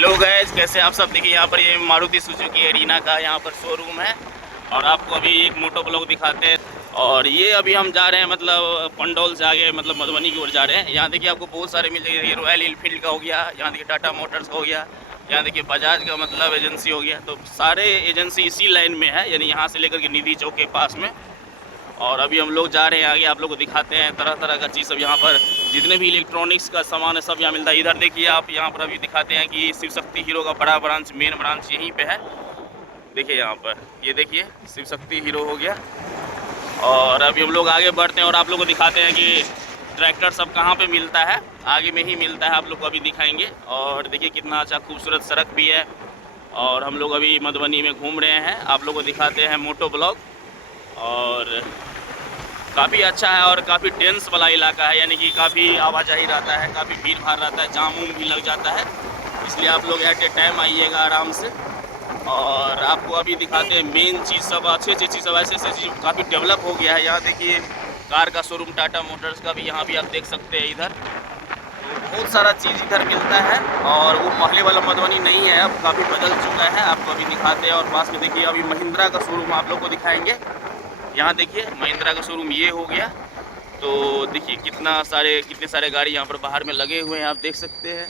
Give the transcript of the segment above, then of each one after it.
Hello guys, कैसे आप सब। देखिए यहाँ पर ये मारुति सुजुकी एरीना का यहाँ पर शोरूम है और आपको अभी एक मोटो ब्लॉग दिखाते हैं। और ये अभी हम जा रहे हैं मतलब पंडौल से आगे मतलब मधुबनी की ओर जा रहे हैं। यहाँ देखिए आपको बहुत सारे मिल जाएंगे। ये रॉयल एनफील्ड का हो गया, यहाँ देखिए टाटा मोटर्स का हो गया, यहाँ देखिए बजाज का मतलब एजेंसी हो गया। तो सारे एजेंसी इसी लाइन में है, यानी यहाँ से लेकर के निधि चौक के पास में। और अभी हम लोग जा रहे हैं आगे, आप लोग को दिखाते हैं तरह तरह का चीज़। सब यहाँ पर जितने भी इलेक्ट्रॉनिक्स का सामान है सब यहाँ मिलता है। इधर देखिए आप, यहाँ पर अभी दिखाते हैं कि शिव शक्ति हीरो का बड़ा ब्रांच, मेन ब्रांच यहीं पे है। देखिए यहाँ पर, ये देखिए शिव शक्ति हीरो हो गया। और अभी हम लोग आगे बढ़ते हैं और आप लोग को दिखाते हैं कि ट्रैक्टर सब कहाँ पे मिलता है। आगे में ही मिलता है, आप लोग को अभी दिखाएंगे। और देखिए कितना अच्छा खूबसूरत सड़क भी है। और हम लोग अभी मधुबनी में घूम रहे हैं, आप लोग को दिखाते हैं मोटो ब्लॉग। और काफ़ी अच्छा है और काफ़ी टेंस वाला इलाका है, यानी कि काफ़ी आवाजाही रहता है, काफ़ी भीड़ भाड़ रहता है, जाम उम भी लग जाता है। इसलिए आप लोग एट ए टाइम आइएगा आराम से। और आपको अभी दिखाते हैं मेन चीज़ सब, अच्छी अच्छी चीज़ सब, ऐसे ऐसे चीज़ काफ़ी डेवलप हो गया है। यहाँ देखिए कार का शोरूम टाटा मोटर्स का भी यहाँ भी आप देख सकते हैं। इधर तो बहुत सारा चीज़ इधर मिलता है। और वो पहले वाला मधुबनी नहीं है, अब काफ़ी बदल चुका है, आपको अभी दिखाते हैं। और पास में देखिए अभी महिंद्रा का शोरूम आप लोग को दिखाएंगे। यहाँ देखिए महिंद्रा का शोरूम ये हो गया। तो देखिए कितने सारे गाड़ी यहाँ पर बाहर में लगे हुए हैं, आप देख सकते हैं।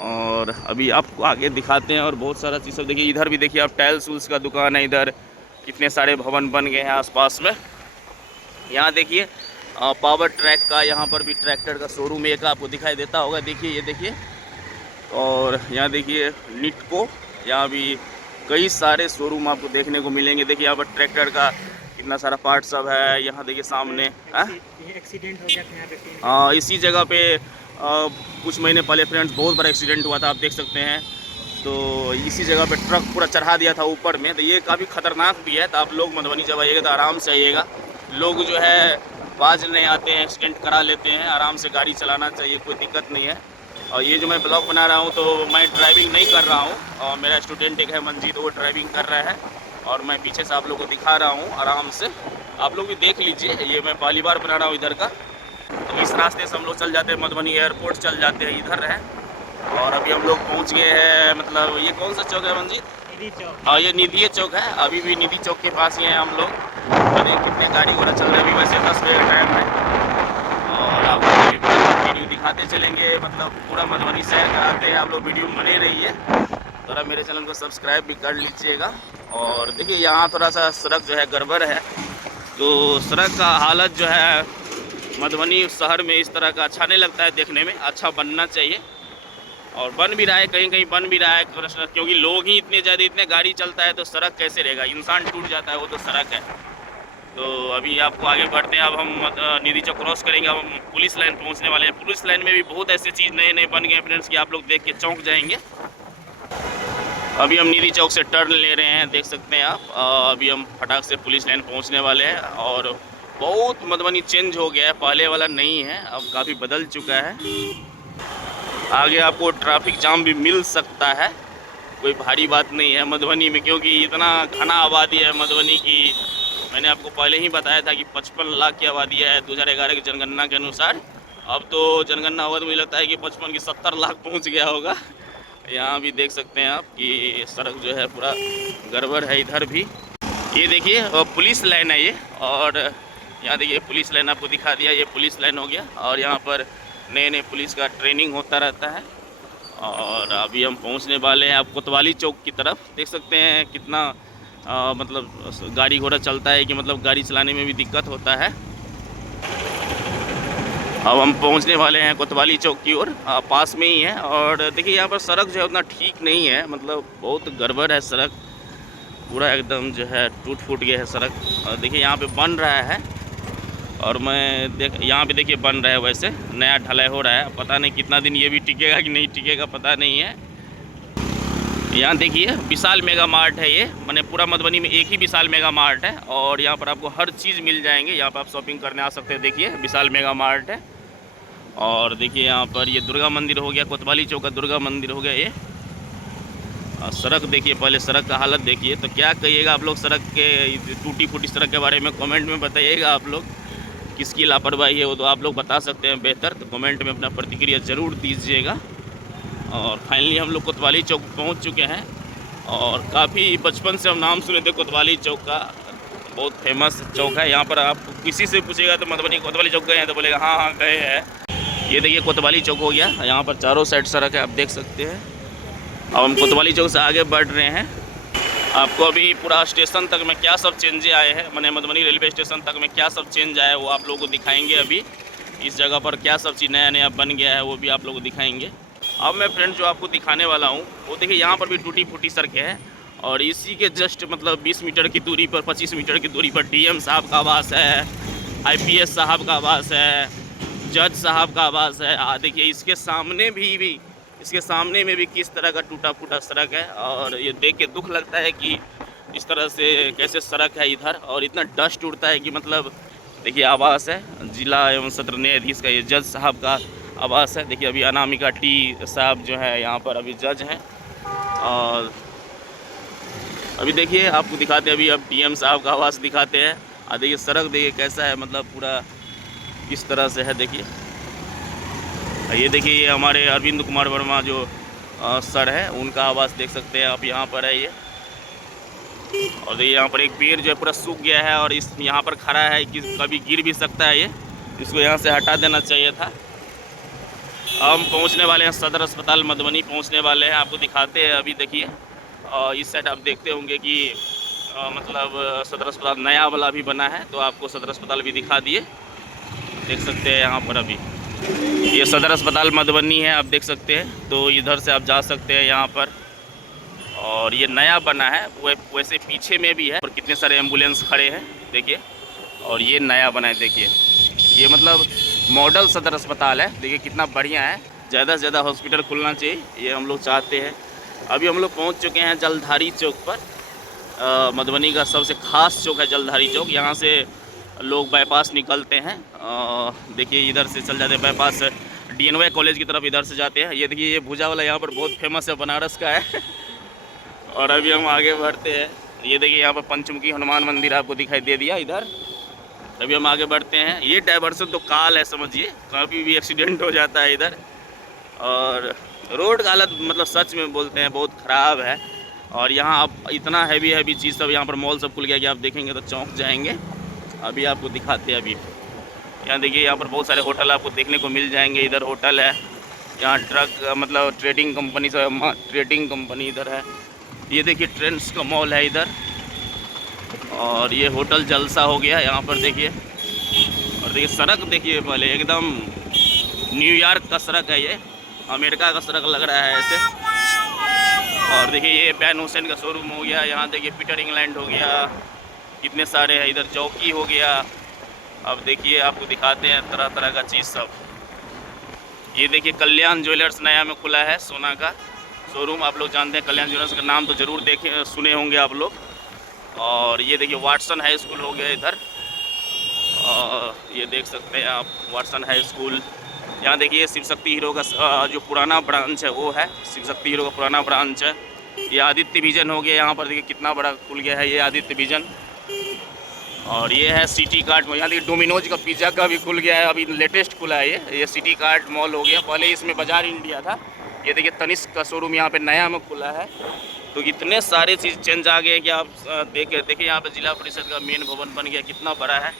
और अभी आपको आगे दिखाते हैं और बहुत सारा चीज़ सब देखिए। इधर भी देखिए आप, टाइल्स उल्स का दुकान है। इधर कितने सारे भवन बन गए हैं आसपास में। यहाँ देखिए पावर ट्रैक का, यहाँ पर भी ट्रैक्टर का शोरूम एक आपको दिखाई देता होगा। देखिए ये देखिए। और यहाँ देखिए निटको, यहाँ भी कई सारे शोरूम आपको देखने को मिलेंगे। देखिए यहाँ पर ट्रैक्टर का कितना सारा पार्ट सब है। यहाँ देखिए सामने एक्सीडेंट हो गया था यहाँ पे। हाँ, इसी जगह पे कुछ महीने पहले फ्रेंड्स बहुत बड़ा एक्सीडेंट हुआ था, आप देख सकते हैं। तो इसी जगह पे ट्रक पूरा चढ़ा दिया था ऊपर में। तो ये काफ़ी ख़तरनाक भी है। तो आप लोग मधुबनी जब आइएगा तो आराम से आइएगा। लोग जो है बाज नहीं आते हैं, एक्सीडेंट करा लेते हैं। आराम से गाड़ी चलाना चाहिए, कोई दिक्कत नहीं है। और ये जो मैं ब्लॉग बना रहा हूँ तो मैं ड्राइविंग नहीं कर रहा हूँ, और मेरा स्टूडेंट एक है मंजीत, वो ड्राइविंग कर रहा है। और मैं पीछे से आप लोगों को दिखा रहा हूँ आराम से, आप लोग भी देख लीजिए। ये मैं पहली बार बना रहा हूँ इधर का। तो इस रास्ते से हम लोग चल जाते हैं, मधुबनी एयरपोर्ट चल जाते हैं, इधर है। और अभी हम लोग पहुँच गए हैं, मतलब ये कौन सा चौक है मंजीत? निधि चौक। हाँ, ये निधि चौक है। अभी भी निधि चौक के पास ही हैं हम लोग। अरे कितने गाड़ी घोड़ा चल रहे हैं। अभी वैसे 10 बजे का टाइम है। और आपको अभी वीडियो दिखाते चलेंगे, मतलब पूरा मधुबनी शहर कराते हैं। आप लोग वीडियो बने रहिए, थोड़ा मेरे चैनल को सब्सक्राइब भी कर लीजिएगा। और देखिए यहाँ थोड़ा सा सड़क जो है गड़बड़ है। तो सड़क का हालत जो है मधुबनी शहर में इस तरह का अच्छा नहीं लगता है देखने में, अच्छा बनना चाहिए। और बन भी रहा है, कहीं कहीं बन भी रहा है, क्योंकि लोग ही इतने ज़्यादा, इतने गाड़ी चलता है तो सड़क कैसे रहेगा, इंसान टूट जाता है, वो तो सड़क है। तो अभी आपको आगे बढ़ते हैं। अब हम निधि चौक क्रॉस करेंगे, अब हम पुलिस लाइन पहुंचने वाले हैं। पुलिस लाइन में भी बहुत ऐसे चीज़ नए नए बन गए हैं फ्रेंड्स कि आप लोग देख के चौंक जाएंगे। अभी हम निधि चौक से टर्न ले रहे हैं, देख सकते हैं आप। अभी हम फटाक से पुलिस लाइन पहुंचने वाले हैं। और बहुत मधुबनी चेंज हो गया है, पहले वाला नहीं है, अब काफ़ी बदल चुका है। आगे आपको ट्रैफिक जाम भी मिल सकता है, कोई भारी बात नहीं है मधुबनी में, क्योंकि इतना घना आबादी है मधुबनी की। मैंने आपको पहले ही बताया था कि 55 लाख की आबादी है 2011 की जनगणना के अनुसार। अब तो जनगणना होगा तो मुझे लगता है कि 55 की 70 लाख पहुंच गया होगा। यहाँ भी देख सकते हैं आप कि सड़क जो है पूरा गड़बड़ है इधर भी। ये देखिए पुलिस लाइन है ये। और यहाँ देखिए पुलिस लाइन आपको दिखा दिया, ये पुलिस लाइन हो गया। और यहाँ पर नए नए पुलिस का ट्रेनिंग होता रहता है। और अभी हम पहुँचने वाले हैं आप कोतवाली चौक की तरफ। देख सकते हैं कितना मतलब गाड़ी घोड़ा चलता है कि मतलब गाड़ी चलाने में भी दिक्कत होता है। अब हम पहुंचने वाले हैं कोतवाली चौक की ओर, पास में ही है। और देखिए यहाँ पर सड़क जो है उतना ठीक नहीं है, मतलब बहुत गड़बड़ है सड़क, पूरा एकदम जो है टूट फूट गया है सड़क। और देखिए यहाँ पे बन रहा है। और मैं यहाँ पे देखिए बन रहा है, वैसे नया ढलाई हो रहा है। पता नहीं कितना दिन ये भी टिकेगा कि नहीं टिकेगा, पता नहीं है। यहाँ देखिए विशाल मेगा मार्ट है ये, मैंने पूरा मधुबनी में एक ही विशाल मेगा मार्ट है। और यहाँ पर आपको हर चीज़ मिल जाएंगे, यहाँ पर आप शॉपिंग करने आ सकते हैं। देखिए विशाल मेगा मार्ट है। और देखिए यहाँ पर ये दुर्गा मंदिर हो गया, कोतवाली चौक का दुर्गा मंदिर हो गया ये। सड़क देखिए, पहले सड़क का हालत देखिए। तो क्या कहिएगा आप लोग सड़क के, टूटी फूटी सड़क के बारे में कमेंट में बताइएगा। आप लोग किसकी लापरवाही है वो तो आप लोग बता सकते हैं बेहतर, तो कमेंट में अपना प्रतिक्रिया ज़रूर दीजिएगा। और फाइनली हम लोग कोतवाली चौक पहुंच चुके हैं। और काफ़ी बचपन से हम नाम सुने थे कोतवाली चौक का, बहुत फेमस चौक है। यहाँ पर आप किसी से पूछेगा तो मधुबनी कोतवाली चौक गए हैं तो बोलेगा हाँ हाँ गए हैं। ये देखिए कोतवाली चौक हो गया, यहाँ पर चारों साइड सड़क है, आप देख सकते हैं। अब हम कोतवाली चौक से आगे बढ़ रहे हैं। आपको अभी पूरा स्टेशन तक में क्या सब चेंजेस आए हैं, मैंने मधुबनी रेलवे स्टेशन तक में क्या सब चेंज आया है वो आप लोगों को दिखाएंगे। अभी इस जगह पर क्या सब चीज़ नया नया बन गया है वो भी आप लोगों को दिखाएंगे। अब मैं फ्रेंड जो आपको दिखाने वाला हूँ वो देखिए, यहाँ पर भी टूटी फूटी सड़कें हैं और इसी के जस्ट मतलब 20 मीटर की दूरी पर, 25 मीटर की दूरी पर डीएम साहब का आवास है, आईपीएस साहब का आवास है, जज साहब का आवास है। देखिए इसके सामने में भी किस तरह का टूटा फूटा सड़क है। और ये देख के दुख लगता है कि इस तरह से कैसे सड़क है इधर, और इतना डस्ट उड़ता है कि मतलब देखिए आवास है जिला एवं सत्र न्यायाधीश का, ये जज साहब का आवास है। देखिए अभी अनामिका टी साहब जो है यहाँ पर अभी जज हैं। और अभी देखिए आपको दिखाते हैं, अभी अब डीएम साहब का आवास दिखाते हैं। और देखिए सड़क देखिए कैसा है, मतलब पूरा किस तरह से है। देखिए ये देखिए ये हमारे अरविंद कुमार वर्मा जो सर है उनका आवास देख सकते हैं आप, यहाँ पर है ये। और देखिए यहाँ पर एक पेड़ जो है पूरा सूख गया है और इस यहाँ पर खड़ा है कि कभी गिर भी सकता है, ये इसको यहाँ से हटा देना चाहिए था। हम पहुँचने वाले हैं सदर अस्पताल मधुबनी, पहुँचने वाले हैं, आपको दिखाते हैं। अभी देखिए इस साइड आप देखते होंगे कि मतलब सदर अस्पताल नया वाला भी बना है, तो आपको सदर अस्पताल भी दिखा दिए, देख सकते हैं। यहाँ पर अभी ये सदर अस्पताल मधुबनी है, आप देख सकते हैं। तो इधर से आप जा सकते हैं यहाँ पर, और ये नया बना है, वैसे पीछे में भी है और कितने सारे एम्बुलेंस खड़े हैं देखिए। और ये नया बना है देखिए, ये मतलब मॉडल सदर अस्पताल है, देखिए कितना बढ़िया है। ज़्यादा से ज़्यादा हॉस्पिटल खुलना चाहिए, ये हम लोग चाहते हैं। अभी हम लोग पहुंच चुके हैं जलधारी चौक पर। मधुबनी का सबसे ख़ास चौक है जलधारी चौक, यहाँ से लोग बाईपास निकलते हैं। देखिए इधर से चल जाते हैं बाईपास, DNY कॉलेज की तरफ इधर से जाते हैं। ये देखिए ये भुजा वाला यहाँ पर बहुत फेमस है, बनारस का है। और अभी हम आगे बढ़ते हैं। ये देखिए यहाँ पर पंचमुखी हनुमान मंदिर आपको दिखाई दे दिया इधर। अभी हम आगे बढ़ते हैं। ये डाइवर्सन तो काल है समझिए, कभी भी एक्सीडेंट हो जाता है इधर। और रोड का हालत मतलब सच में बोलते हैं बहुत ख़राब है। और यहाँ अब इतना हैवी चीज़ सब, यहाँ पर मॉल सब खुल गया कि आप देखेंगे तो चौंक जाएंगे। अभी आपको दिखाते हैं। अभी यहाँ देखिए यहाँ पर बहुत सारे होटल आपको देखने को मिल जाएंगे। इधर होटल है, यहाँ ट्रक मतलब ट्रेडिंग कंपनी से, ट्रेडिंग कंपनी इधर है। ये देखिए ट्रेंड्स का मॉल है इधर। और ये होटल जलसा हो गया यहाँ पर देखिए। और देखिए सड़क देखिए पहले एकदम न्यूयॉर्क का सड़क है, ये अमेरिका का सड़क लग रहा है ऐसे। और देखिए ये बैन हुसैन का शोरूम हो गया, यहाँ देखिए पीटर इंग्लैंड हो गया, कितने सारे हैं इधर, चौकी हो गया। अब देखिए आपको दिखाते हैं तरह तरह का चीज़ सब। ये देखिए कल्याण ज्वेलर्स नया में खुला है, सोना का शोरूम, आप लोग जानते हैं कल्याण ज्वेलर्स का नाम तो ज़रूर देखे सुने होंगे आप लोग। और ये देखिए वाटसन हाई स्कूल हो गया इधर, और ये देख सकते हैं आप वाटसन हाई स्कूल। यहाँ देखिए शिव शक्ति हीरो का जो पुराना ब्रांच है वो है, शिव शक्ति हीरो का पुराना ब्रांच है। ये आदित्य विजन हो गया, यहाँ पर देखिए कितना बड़ा खुल गया है ये आदित्य विजन। और ये है सिटी कार्ट, यहाँ देखिए डोमिनोज का पिज़्ज़ा का भी खुल गया है, अभी लेटेस्ट खुला है ये सिटी कार्ट मॉल हो गया। पहले इसमें बाजार इंडिया था। ये देखिए तनिष्क का शोरूम यहाँ पे नया में खुला है। तो इतने सारे चीज़ चेंज आ गए कि आप देखिए यहाँ पे जिला परिषद का मेन भवन बन गया, कितना बड़ा है।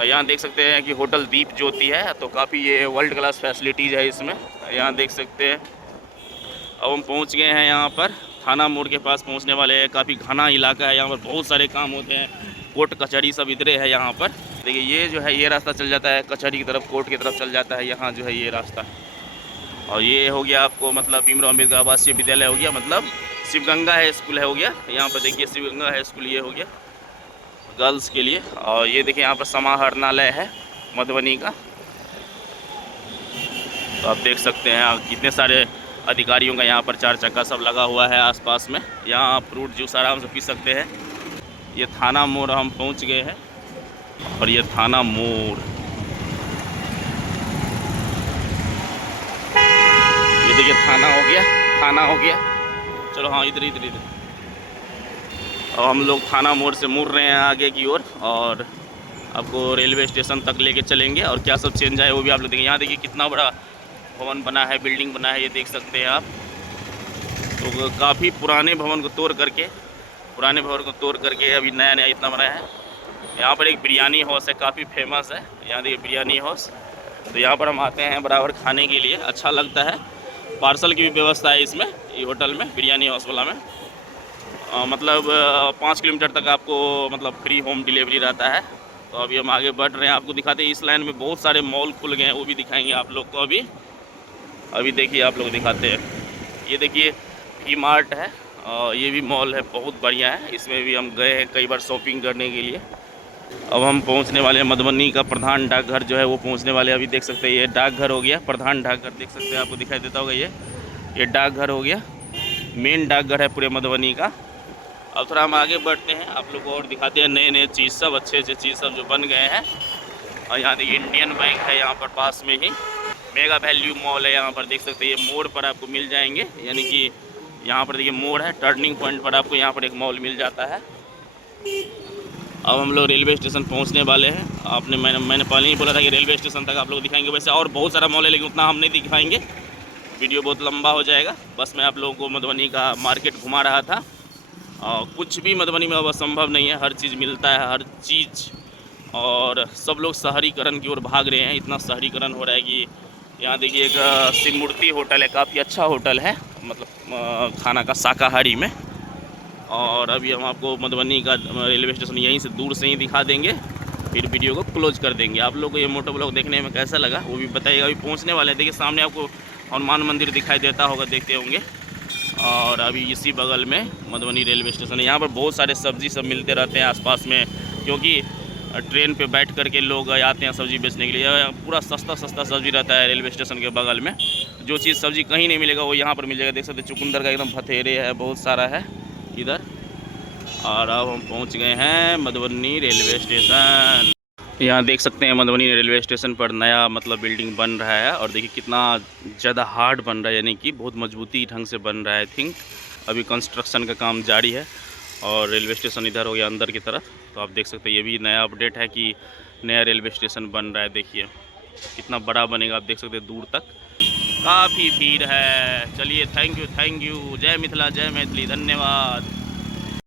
यहाँ देख सकते हैं कि होटल दीप ज्योति है, तो काफ़ी ये वर्ल्ड क्लास फैसिलिटीज़ है इसमें, यहाँ देख सकते हैं। अब हम पहुँच गए हैं यहाँ पर, थाना मोड़ के पास पहुँचने वाले हैं। काफ़ी घना इलाका है, यहाँ पर बहुत सारे काम होते हैं, कोर्ट कचहरी सब इधरे है यहाँ पर। देखिए ये जो है ये रास्ता चल जाता है कचहरी की तरफ, कोर्ट की तरफ चल जाता है यहाँ जो है ये रास्ता। और ये हो गया आपको मतलब भीमराव अम्बेडकर आवासीय विद्यालय हो गया, मतलब शिवगंगा हाई स्कूल है हो गया। यहाँ पर देखिए शिवगंगा हाई स्कूल ये हो गया गर्ल्स के लिए। और ये देखिए यहाँ पर समाहरणालय है मधुबनी का, तो आप देख सकते हैं कितने सारे अधिकारियों का यहाँ पर 4 चक्का सब लगा हुआ है आसपास में। यहाँ आप फ्रूट जूस आराम से पी सकते हैं। ये थाना मोड़ हम पहुँच गए हैं, और ये थाना मोड़, ये देखिए थाना हो गया, थाना हो गया। चलो हाँ इधर इधर इधर। और हम लोग थाना मोड़ से मुड़ रहे हैं आगे की ओर, और आपको रेलवे स्टेशन तक लेके चलेंगे। और क्या सब चेंज आए वो भी आप लोग देखेंगे। यहाँ देखिए कितना बड़ा भवन बना है, बिल्डिंग बना है, ये देख सकते हैं आप। तो काफ़ी पुराने भवन को तोड़ करके अभी नया नया इतना बना है। यहाँ पर एक बिरयानी हाउस है, काफ़ी फेमस है। यहाँ देखिए बिरयानी हाउस, तो यहाँ पर हम आते हैं बराबर खाने के लिए, अच्छा लगता है। पार्सल की भी व्यवस्था है इसमें, ये होटल में, बिरयानी हाउस वाला में। मतलब 5 किलोमीटर तक आपको मतलब फ्री होम डिलीवरी रहता है। तो अभी हम आगे बढ़ रहे हैं, आपको दिखाते हैं। इस लाइन में बहुत सारे मॉल खुल गए हैं, वो भी दिखाएंगे आप लोग को। अभी देखिए, आप लोग दिखाते हैं। ये देखिए वी मार्ट है, और ये भी मॉल है, बहुत बढ़िया है। इसमें भी हम गए हैं कई बार शॉपिंग करने के लिए। अब हम पहुंचने वाले हैं मधुबनी का प्रधान डाकघर जो है वो पहुंचने वाले हैं। अभी देख सकते हैं ये डाकघर हो गया, प्रधान डाकघर देख सकते हैं, आपको दिखाई देता होगा। ये डाकघर हो गया, मेन डाकघर है पूरे मधुबनी का। अब थोड़ा हम आगे बढ़ते हैं, आप लोग को और दिखाते हैं नए नए चीज़ सब, अच्छे अच्छे चीज़ सब जो बन गए हैं। और यहाँ देखिए इंडियन बैंक है यहाँ पर पास में ही, मेगा वैल्यू मॉल है यहाँ पर, देख सकते हैं। ये मोड़ पर आपको मिल जाएंगे, यानी कि यहाँ पर देखिए मोड़ है, टर्निंग पॉइंट पर आपको यहाँ पर एक मॉल मिल जाता है। अब हम लोग रेलवे स्टेशन पहुँचने वाले हैं। मैंने पहले ही बोला था कि रेलवे स्टेशन तक आप लोग दिखाएंगे। वैसे और बहुत सारा मॉल है, लेकिन उतना हम नहीं दिखाएंगे, वीडियो बहुत लंबा हो जाएगा। बस मैं आप लोगों को मधुबनी का मार्केट घुमा रहा था। कुछ भी मधुबनी में अब असंभव नहीं है, हर चीज़ मिलता है, हर चीज़। और सब लोग शहरीकरण की ओर भाग रहे हैं, इतना शहरीकरण हो रहा है कि यहाँ देखिए एक शिव मूर्ति होटल है, काफ़ी अच्छा होटल है, मतलब खाना का शाकाहारी में। और अभी हम आपको मधुबनी का रेलवे स्टेशन यहीं से दूर से ही दिखा देंगे, फिर वीडियो को क्लोज कर देंगे। आप लोग को ये मोटो ब्लॉग देखने में कैसा लगा वो भी बताइएगा। अभी पहुँचने वाले हैं, देखिए सामने आपको हनुमान मंदिर दिखाई देता होगा, देखते होंगे। और अभी इसी बगल में मधुबनी रेलवे स्टेशन है। यहाँ पर बहुत सारे सब्ज़ी सब मिलते रहते हैं आसपास में, क्योंकि ट्रेन पे बैठ करके लोग आते हैं सब्ज़ी बेचने के लिए। पूरा सस्ता सब्ज़ी रहता है रेलवे स्टेशन के बगल में। जो चीज़ सब्ज़ी कहीं नहीं मिलेगा वो यहाँ पर मिल जाएगा। देख सकते चुकंदर का एकदम भथेरे है, बहुत सारा है इधर। और अब हम पहुँच गए हैं मधुबनी रेलवे स्टेशन। यहाँ देख सकते हैं मधुबनी रेलवे स्टेशन पर नया मतलब बिल्डिंग बन रहा है, और देखिए कितना ज़्यादा हार्ड बन रहा है, यानी कि बहुत मजबूती ढंग से बन रहा है। आई थिंक अभी कंस्ट्रक्शन का काम जारी है। और रेलवे स्टेशन इधर हो गया अंदर की तरफ। तो आप देख सकते हैं ये भी नया अपडेट है कि नया रेलवे स्टेशन बन रहा है। देखिए कितना बड़ा बनेगा, आप देख सकते हैं दूर तक काफ़ी भीड़ है। चलिए थैंक यू, जय मिथिला, जय मैथिली, धन्यवाद।